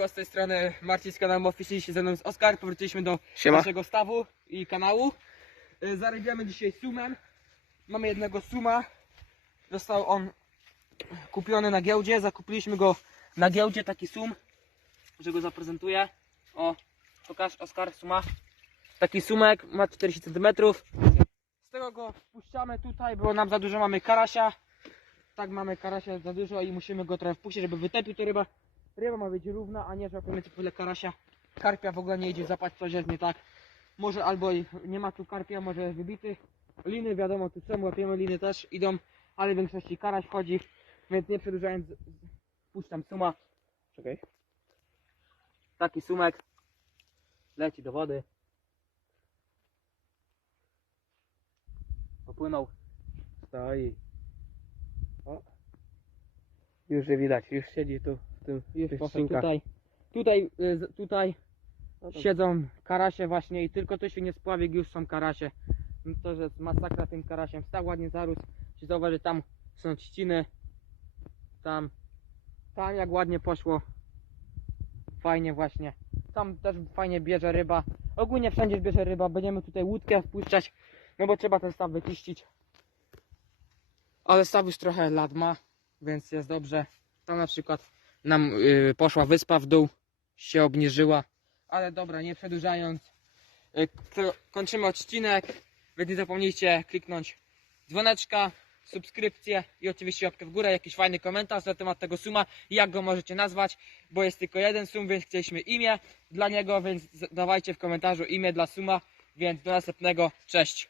Siemanko, z tej strony Marcin z kanału Official, się ze mną jest Oskar, powróciliśmy do Siema. naszego stawu i kanału. Y, Zarabiamy dzisiaj sumem. Mamy jednego suma. Został on kupiony na giełdzie, zakupiliśmy go na giełdzie, taki sum, że go zaprezentuję. O, pokaż Oskar, suma. Taki sumek, ma 40 cm. Z tego go wpuszczamy tutaj, bo nam za dużo mamy karasia. Tak mamy karasia za dużo i musimy go trochę wpuścić, żeby wytepił to ryba. Ryba ma być równa, a nie, że co chwilę karasia. Karpia w ogóle nie idzie zapać, coś jest nie tak. Może albo nie ma tu karpia, może jest wybity. Liny wiadomo, tu są, łapiemy liny też idą, ale w większości karaś wchodzi, więc nie przedłużając, puszczam suma. Czekaj. Taki sumek. Leci do wody. Popłynął. Stoi. Już je widać, już siedzi tu w tym Już tych poszedł skrzynkach. tutaj. Tutaj, y, z- tutaj No to- siedzą karasie właśnie i tylko tu się nie spławi, już są karasie. No To, że jest masakra tym karasiem. Wstał ładnie zarósł. Się zauważy, tam są trzciny. Tam, tam jak ładnie poszło. Fajnie właśnie. Tam też fajnie bierze ryba. Ogólnie wszędzie bierze ryba. Będziemy tutaj łódkę wpuszczać, no bo trzeba ten staw wyczyścić. Ale staw już trochę lat ma, więc jest dobrze. Tam na przykład nam y, poszła wyspa w dół, się obniżyła. Ale dobra, nie przedłużając, y, ko- kończymy odcinek. Więc nie zapomnijcie kliknąć dzwoneczka, subskrypcję i oczywiście łapkę w górę, jakiś fajny komentarz na temat tego suma jak go możecie nazwać, bo jest tylko jeden sum, więc chcieliśmy imię dla niego, więc dawajcie w komentarzu imię dla suma, więc do następnego, cześć.